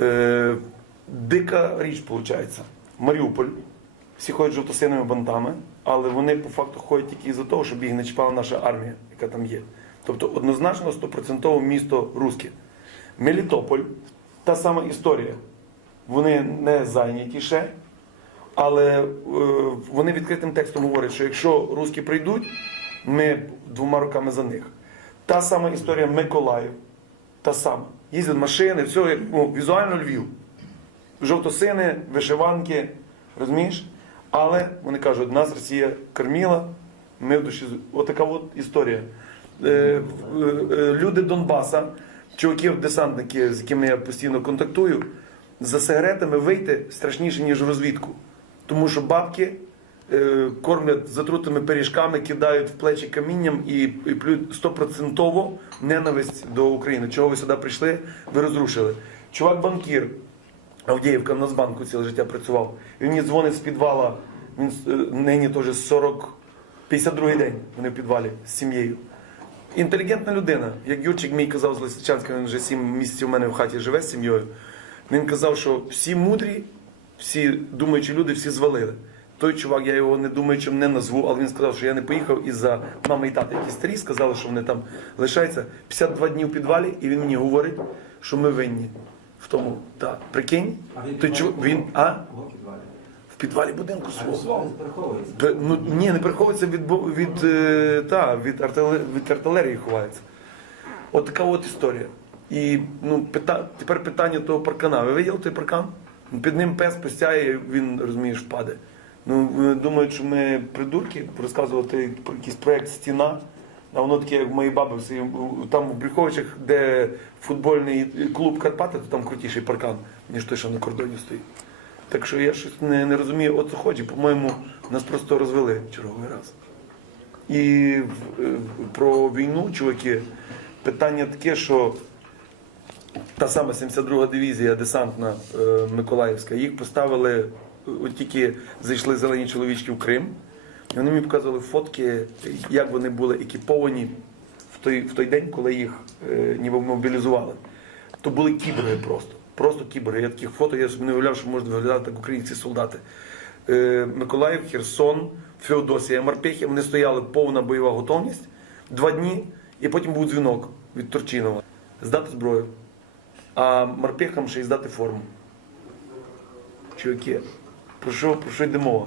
Е, Дика річ виходить. Маріуполь. Всі ходять жовто-синими бантами, але вони по факту ходять тільки із-за того, щоб їх не чіпала наша армія, яка там є. Тобто однозначно стопроцентово місто Руське. Мелітополь та сама історія. Вони не зайняті ще, але е, вони відкритим текстом говорять, що якщо руски прийдуть, ми двома руками за них. Та сама історія Миколаїв, та сама їздять машини, все ну, візуально Львів. Жовтосини, вишиванки, розумієш? Але вони кажуть, нас Росія кормила, ми в душі. Отака от історія. Е, е, е люди Донбаса, чуваків, десантники, з якими я постійно контактую, за сигаретами вийти страшніше, ніж розвідку. Тому що бабки. Е, кормлять затрутими пиріжками, кидають в плечі камінням і, і плюють стопроцентово ненависть до України. Чого ви сюди прийшли? Ви розрушили. Чувак, банкір Авдіївка в Нацбанку ціле життя працював. І Він мені дзвонить з підвала. Він е, нині теж 40, 52 й день. Вони в підвалі з сім'єю. Інтелігентна людина, як Юрчик мій казав з Лисичанська, він вже сім місяців у мене в хаті живе з сім'єю. Він казав, що всі мудрі, всі думаючі люди, всі звалили. Той чувак, я його не думаю, чим не назву, але він сказав, що я не поїхав із-за мами і тата, які старі сказали, що вони там лишаються 52 дні в підвалі, і він мені говорить, що ми винні в тому. Так, прикинь, той чу... він а? В підвалі будинку свого. Ну, Ні, не приховується від від, е, та, від, артилер... від артилерії ховається. От така от історія. І ну, пита... тепер питання того паркана. Ви виділи той паркан? Під ним пес постяє, він розумієш, впаде. Ну, думають, що ми придурки розказувати про якийсь проєкт стіна. А воно таке, як мої баби, там в Бріховичах, де футбольний клуб Карпати, то там крутіший паркан, ніж той, що на кордоні стоїть. Так що я щось не, не розумію, от ході, по-моєму, нас просто розвели черговий раз. І е, про війну, чуваки, питання таке, що та сама 72 дивізія десантна е, Миколаївська, їх поставили от тільки зайшли зелені чоловічки в Крим, і вони мені показували фотки, як вони були екіповані в той в той день, коли їх е, ніби мобілізували. То були кібри просто. Просто кібри. Я таких фото, я собі не уявляв, що можуть виглядати так українські солдати. Е, Миколаїв, Херсон, Феодосія, Марпехи, вони стояли повна бойова готовність два дні, і потім був дзвінок від Турчинова. Здати зброю, а Марпехам ще й здати форму. Чуваки. Про що про що йде мова?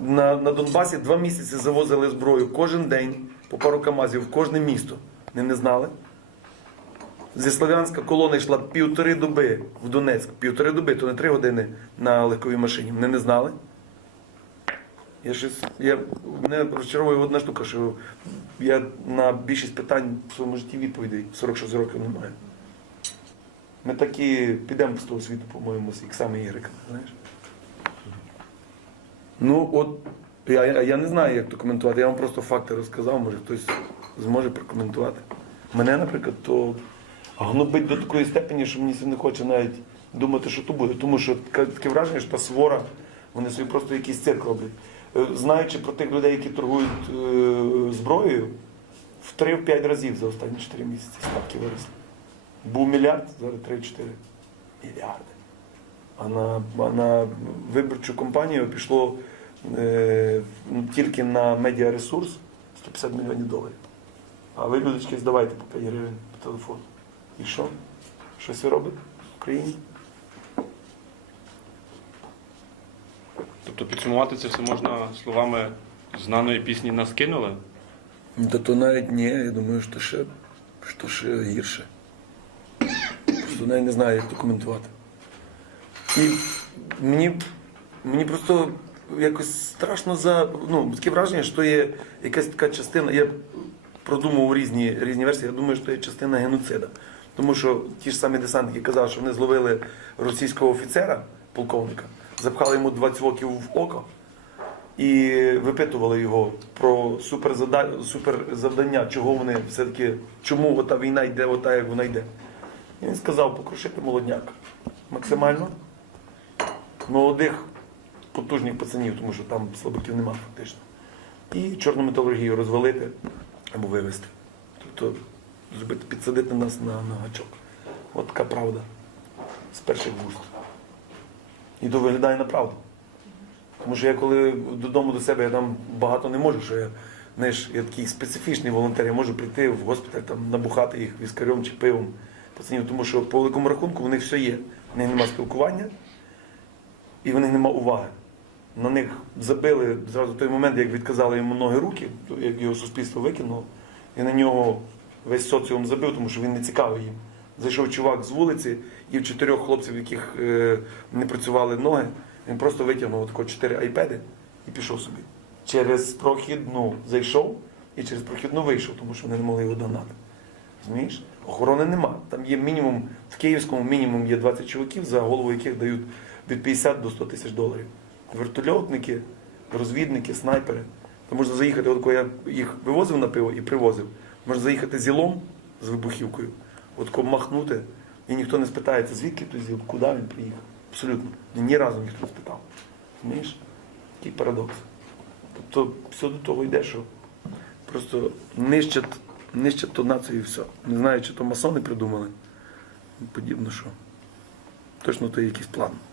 На на Донбасі два місяці завозили зброю кожен день по пару Камазів в кожне місто. Не не знали. Зі Слов'янська колона йшла півтори доби в Донецьк, півтори доби, то не три години на легковій машині. Вони не знали. Я щось, я, Мене розчаровує одна штука, що я на більшість питань в своєму житті відповідей 46 років не маю. Ми такі підемо з того світу, по-моєму, як саме ігриками, знаєш. Ну, от я, я не знаю, як то коментувати. Я вам просто факти розказав, може хтось зможе прокоментувати. Мене, наприклад, то гнобить до такої степені, що мені не хоче навіть думати, що то буде. Тому що таке враження, що та свора, вони собі просто якийсь цирк роблять. Е, знаючи про тих людей, які торгують е, зброєю, в 3-5 разів за останні 4 місяці ставки виросли. Був мільярд, зараз 3-4 мільярди а на на виборчу компанію пішло е, ну, тільки на медіаресурс 150 мільйонів доларів. А ви, людочки, здавайте по 5 гривень по телефону. І що? Щось ви робите в Україні? Тобто підсумувати це все можна словами знаної пісні нас кинули? Та то навіть ні, я думаю, що ще, що ще гірше. Просто навіть не знаю, як то коментувати. І мені мені просто якось страшно за ну, таке враження, що є якась така частина. Я продумував різні різні версії. Я думаю, що є частина геноцида. Тому що ті ж самі десантники казали, що вони зловили російського офіцера, полковника, запхали йому 20 років в око і випитували його про суперзавдання, чого вони все-таки, чому та війна йде, ота як вона йде. І він сказав покрушити молодняк максимально молодих, потужних пацанів, тому що там слабаків нема фактично. І чорну металургію розвалити або вивезти. Тобто зробити, підсадити нас на, на гачок. От така правда. З перших вуст. І то виглядає на правду. Тому що я коли додому до себе я там багато не можу, що я знаєш, я такий специфічний волонтер, я можу прийти в госпіталь, там, набухати їх віскарем чи пивом. Пацанів, тому що по великому рахунку в них все є. В них немає спілкування і в них нема уваги. На них забили зразу той момент, як відказали йому ноги руки, як його суспільство викинуло, і на нього весь соціум забив, тому що він не цікавий їм. Зайшов чувак з вулиці і в чотирьох хлопців, в яких е, не працювали ноги, він просто витягнув тако чотири айпеди і пішов собі. Через прохідну зайшов і через прохідну вийшов, тому що вони не могли його догнати. Розумієш? Охорони нема. Там є мінімум, в Київському мінімум є 20 чуваків, за голову яких дають від 50 до 100 тисяч доларів. Вертольотники, розвідники, снайпери. То можна заїхати, от коли я їх вивозив на пиво і привозив, можна заїхати зілом з вибухівкою, от коли махнути, і ніхто не спитається, звідки той зіл, куди він приїхав. Абсолютно. І ні разу ніхто не спитав. Знаєш? Такий парадокс. Тобто все до того йде, що просто нищать, нищать одна це і все. Не знаю, чи то масони придумали. Подібно що. Точно то є якийсь план.